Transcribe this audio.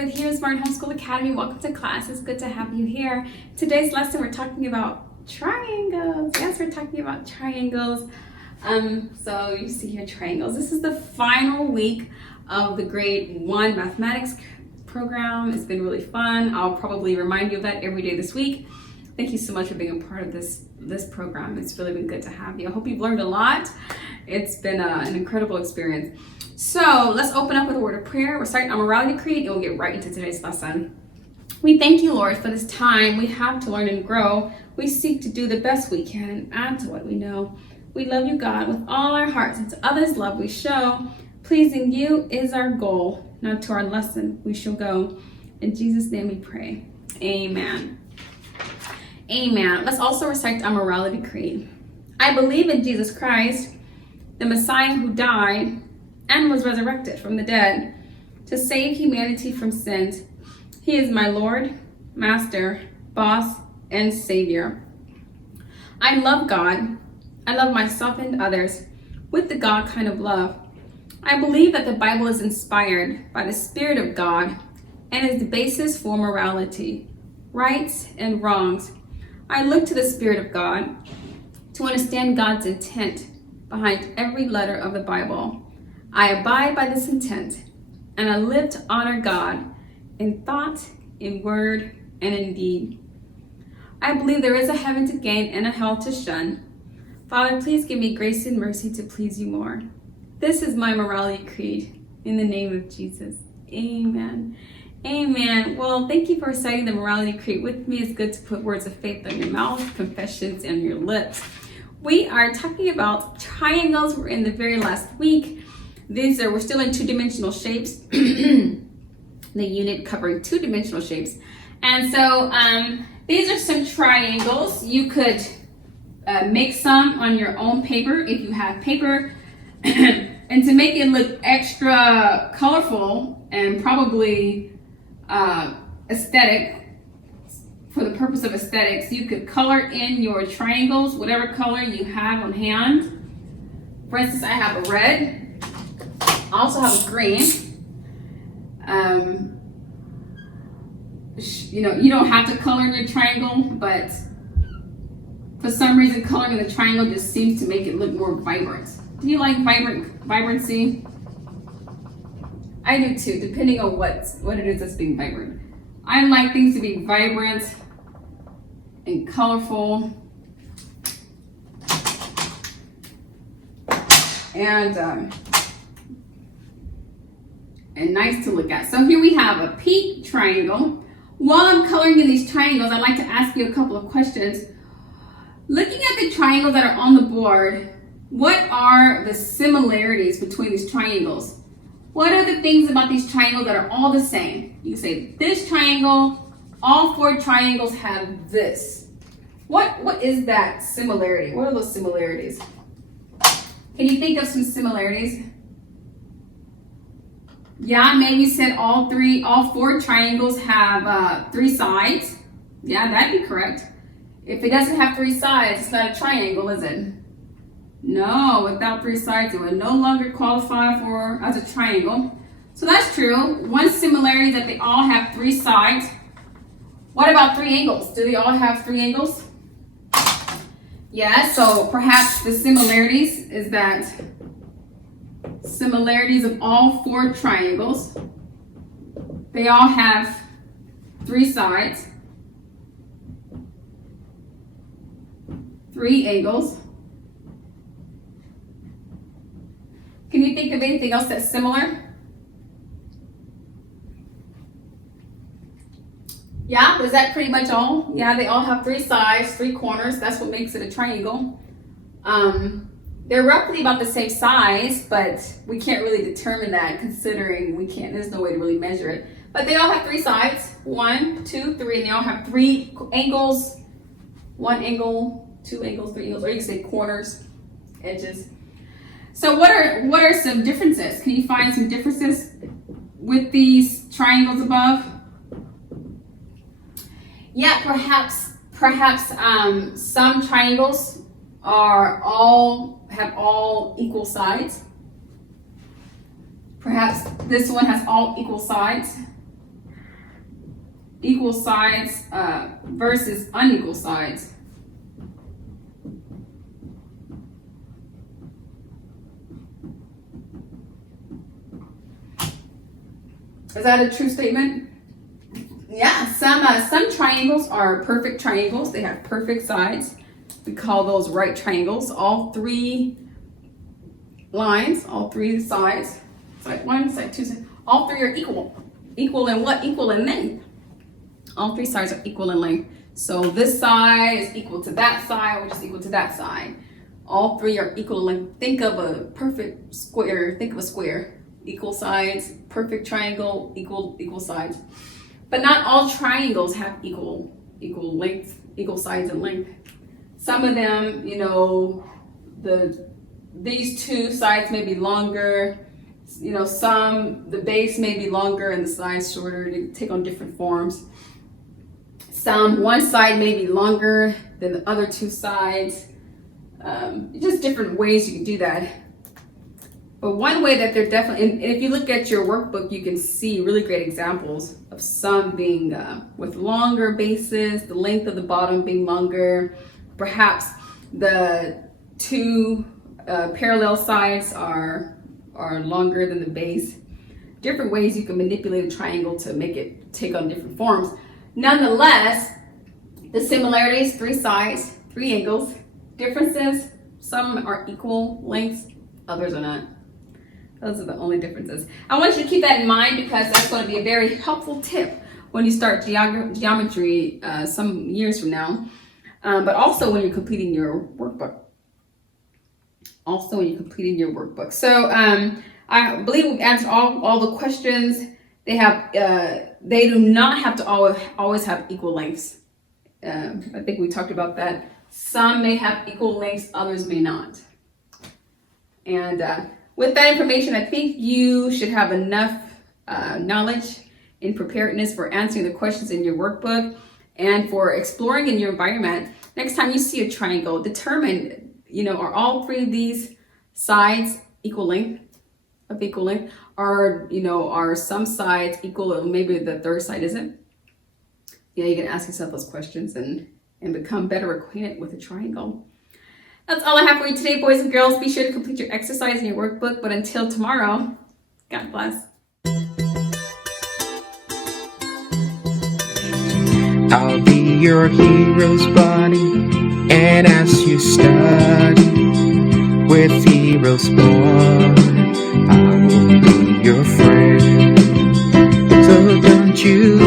with Heroesmart Homeschool Academy. Welcome to class. It's good to have you here. Today's lesson, we're talking about triangles. Yes, we're talking about triangles. So you see here triangles. This is the final week of the grade 1 mathematics program. It's been really fun. I'll probably remind you of that every day this week. Thank you so much for being a part of this program. It's really been good to have you. I hope you've learned a lot. It's been an incredible experience. So let's open up with a word of prayer. We're starting our morality creed and we'll get right into today's lesson. We thank you, Lord, for this time we have to learn and grow. We seek to do the best we can and add to what we know. We love you, God, with all our hearts, and to others love we show. Pleasing you is our goal. Now to our lesson we shall go. In Jesus' name we pray. Amen. Amen. Let's also recite our morality creed. I believe in Jesus Christ, the Messiah who died and was resurrected from the dead to save humanity from sins. He is my Lord, Master, Boss, and Savior. I love God. I love myself and others with the God kind of love. I believe that the Bible is inspired by the Spirit of God and is the basis for morality, rights, and wrongs. I look to the Spirit of God to understand God's intent behind every letter of the Bible. I abide by this intent, and I live to honor God in thought, in word, and in deed. I believe there is a heaven to gain and a hell to shun. Father, please give me grace and mercy to please you more. This is my morality creed. In the name of Jesus. Amen. Amen. Well, thank you for reciting the morality creed with me. It's good to put words of faith on your mouth, confessions on your lips. We are talking about triangles. We're in the very last week. We're still in two-dimensional shapes. The unit covering two-dimensional shapes. And so these are some triangles. You could make some on your own paper if you have paper. And to make it look extra colorful and probably aesthetic, for the purpose of aesthetics, you could color in your triangles, whatever color you have on hand. For instance, I have a red. I also have a green. You don't have to color in your triangle, but for some reason, coloring in the triangle just seems to make it look more vibrant. Do you like vibrancy? I do too, depending on what it is that's being vibrant. I like things to be vibrant and colorful and nice to look at. So here we have a pink triangle. While I'm coloring in these triangles, I'd like to ask you a couple of questions. Looking at the triangles that are on the board, what are the similarities between these triangles? What are the things about these triangles that are all the same? You can say this triangle, all four triangles have this. What is that similarity? What are those similarities? Can you think of some similarities? Yeah, maybe you said all four triangles have 3 sides. Yeah, that'd be correct. If it doesn't have 3 sides, it's not a triangle, is it? No, without 3 sides, it would no longer qualify as a triangle. So that's true. One similarity is that they all have 3 sides. What about 3 angles? Do they all have 3 angles? Yeah, so perhaps the similarities is that similarities of all 4 triangles, they all have 3 sides, 3 angles. Can you think of anything else that's similar? Yeah, is that pretty much all? Yeah, they all have 3 sides, 3 corners. That's what makes it a triangle. They're roughly about the same size, but we can't really determine that considering there's no way to really measure it. But they all have 3 sides, 1, 2, 3, and they all have 3 angles, 1 angle, 2 angles, 3 angles, or you can say corners, edges. So what are some differences? Can you find some differences with these triangles above? Yeah, perhaps some triangles have all equal sides. Perhaps this one has all equal sides. equal sides versus unequal sides. Is that a true statement? Yeah, some triangles are perfect triangles. They have perfect sides. We call those right triangles. All three lines, all three sides, side one, side two, all three are equal. Equal in what? Equal in length. All three sides are equal in length. So this side is equal to that side, which is equal to that side. All three are equal in length. Think of a perfect square. Think of a square. Equal sides, perfect triangle, equal sides. But not all triangles have equal length, equal sides and length. Some of them, you know, these two sides may be longer. You know, the base may be longer and the sides shorter. They take on different forms. One side may be longer than the other two sides. Just different ways you can do that. But one way that they're definitely, and if you look at your workbook, you can see really great examples of some being with longer bases, the length of the bottom being longer. Perhaps the two parallel sides are longer than the base. Different ways you can manipulate a triangle to make it take on different forms. Nonetheless, the similarities, three sides, three angles. Differences, some are equal lengths, others are not. Those are the only differences. I want you to keep that in mind because that's going to be a very helpful tip when you start geometry some years from now. But also when you're completing your workbook. So I believe we've answered all the questions. They do not have to always have equal lengths. I think we talked about that. Some may have equal lengths, others may not. And with that information, I think you should have enough knowledge and preparedness for answering the questions in your workbook and for exploring in your environment. Next time you see a triangle, determine, are all three of these sides equal length? Are some sides equal, or maybe the third side isn't? Yeah, you can ask yourself those questions and become better acquainted with a triangle. That's all I have for you today, boys and girls. Be sure to complete your exercise in your workbook. But until tomorrow, God bless. I'll be your hero's buddy, and as you study with Heroesmart, I will be your friend. So don't you